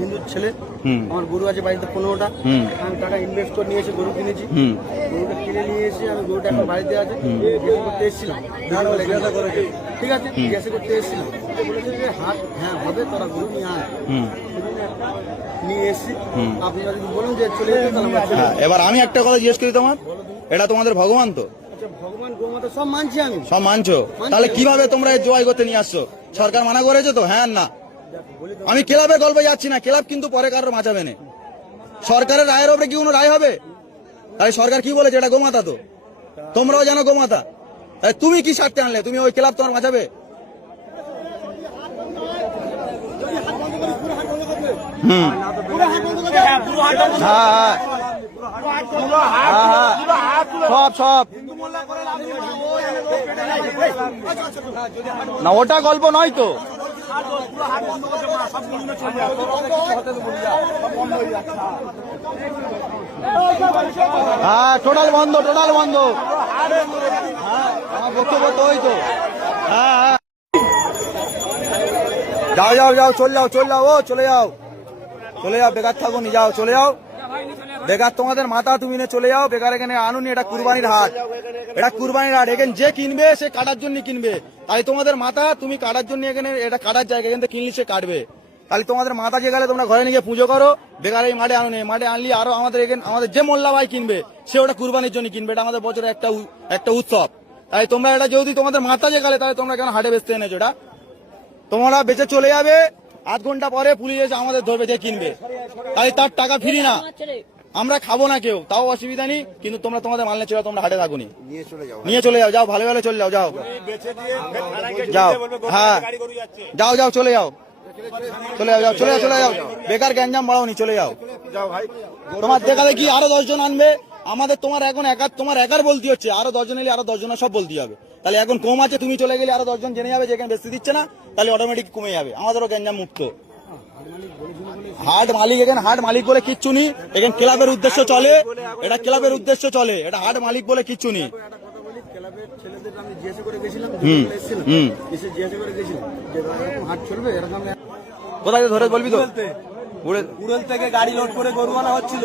হিন্দুর ছেলে, আমার গরু আছে বাড়িতে 15টা। আমি টাকা ইনভেস্ট করে নিয়ে এসে গরু কিনেছি। গরুটা কিনে নিয়ে এসে আমি গরুটা এখন বাড়িতে আছে জিজ্ঞাসা করতে এসেছিলাম, ঠিক আছে, জিজ্ঞাসা করতে এসেছিলাম, বলেছে যে হ্যাঁ হবে, তোরা গরু নিয়ে আয়। নিয়ে এসেছি, আপনারা যদি বলেন যে চলে যেতে তাহলে আমরা চলে যাবো। এবার আমি একটা কথা জিজ্ঞেস করি, তোমার এটা তোমাদের ভগবান তো? আচ্ছা, ভগবান গোমাতা সব মানছি আমি। সব মানছো, তাহলে কিভাবে তোমরা এই জবাই করতে নিয়ে আসছো? সরকার মানা করেছে তো? হ্যাঁ না, আমি ক্লাবের গল্পে যাচ্ছি না, ক্লাব কিন্তু পরে কারোর বাঁচাবে না। সরকারের রায়ের উপরে কি কোনো রায় হবে? তাই সরকার কি বলেছে? এটা গোমাতা তো, তোমরাও জানো গোমাতা। তাই তুমি কি স্বার্থে আনলে? তুমি ওই ক্লাব তোমার বাঁচাবে? সব সব না, ওটা গল্প নয় তো। হ্যাঁ, টোটাল বন্ধ, টোটাল বন্ধ। হ্যাঁ, আমার বক্তব্য তো ওই তো। হ্যাঁ হ্যাঁ, যাও যাও যাও, চলে যাও, চলে যাও, ও চলে যাও, চলে যাও, বেকার থাকো নি, যাও চলে যাও। বেকার তোমাদের মাথা তুমি নিয়ে চলে যাও, বেকার এখানে আনুনি। এটা কুরবানির হাট, এটা কুরবানির হাট। এখানে যে কিনবে সে কাটার জন্য কিনবে, তাই তোমাদের মাথা তুমি কাটার জন্য এখানে, এটা কাটার জায়গা, এখান থেকে কিনলে সে কাটবে। তাহলে তোমাদের মাথা যে গেলে তোমরা ঘরে নিয়ে পুজো করো, বেকার এই মাঠে আনুনি। মাঠে আনলি আরো আমাদের এখানে, আমাদের যে মোল্লা ভাই কিনবে সে ওটা কুরবানির জন্য কিনবে। এটা আমাদের বছরের একটা উৎসব। তাই তোমরা এটা যদি তোমাদের মাথা যে গেলে, তাহলে তোমরা কেন হাটে বেচতে এনেছো? এটা তোমরা বেঁচে চলে যাবে, আধ ঘন্টা পরে পুলিশ এসে আমাদের ধরবে যে কিনবে, তাই তার টাকা ফিরি না, আমরা খাবো না কেউ, তাও অসুবিধা নেই। কিন্তু তোমরা তোমাদের মাল নিয়ে চলে, তোমরা হাটে থাকুনি, নিয়ে চলে যাও, যাও ভালো ভালো চলে যাও, যাও যাও, হ্যাঁ যাও যাও, চলে যাও, চলে যাও, চলে যাও, চলে যাও, বেকার গ্যাঞ্জাম বাড়াওনি, চলে যাও। তোমার দেখালে কি আরো 10 জন আনবে আমাদের, তোমার এখন তোমার একার বলতে হচ্ছে, আরো 10 জন এলে আরো 10 জনের সব বলতে হবে। তাহলে এখন কম আছে, তুমি চলে গেলে আরো 10 জন জেনে যাবে যে এখানে বেশি দিচ্ছে না, তাহলে অটোমেটিক কমে যাবে, আমাদেরও গ্যাঞ্জাম মুক্ত। হাট মালিক, এখানে হাট মালিক বলে কিচ্ছু নেই, এখানে ক্লাবের উদ্দেশ্য চলে, এটা ক্লাবের উদ্দেশ্য চলে, এটা হাট মালিক বলে কিচ্ছু নেই। কোথায় ধরে বলবি তো? উড়েল থেকে গাড়ি লোড করে গরু আনা হচ্ছিল,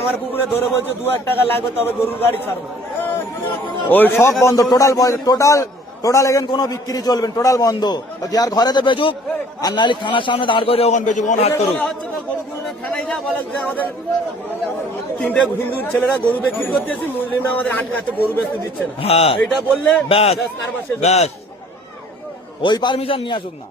আমার পুকুরে ধরে বলছে 2,000 টাকা লাগবে, তবে গরুর গাড়ি ছাড়বো। ওই সব বন্ধ, টোটাল টোটাল টোটাল, এখানে কোনো বিক্রি চলবে, টোটাল বন্ধ। যার ঘরেতে বেচুক, আর নাহলে থানার সামনে দাঁড় করে ওখানে বেচুক, ওখানে হাট করুক। 3টে হিন্দু ছেলেরা গরু বিক্রি করতেছি, মুসলিমরা আমাদের আটকাচ্ছে, গরু বেচতে দিচ্ছে না। হ্যাঁ, এটা বললে ব্যাস ব্যাস, ওই পারমিশন নিয়ে আসুক না।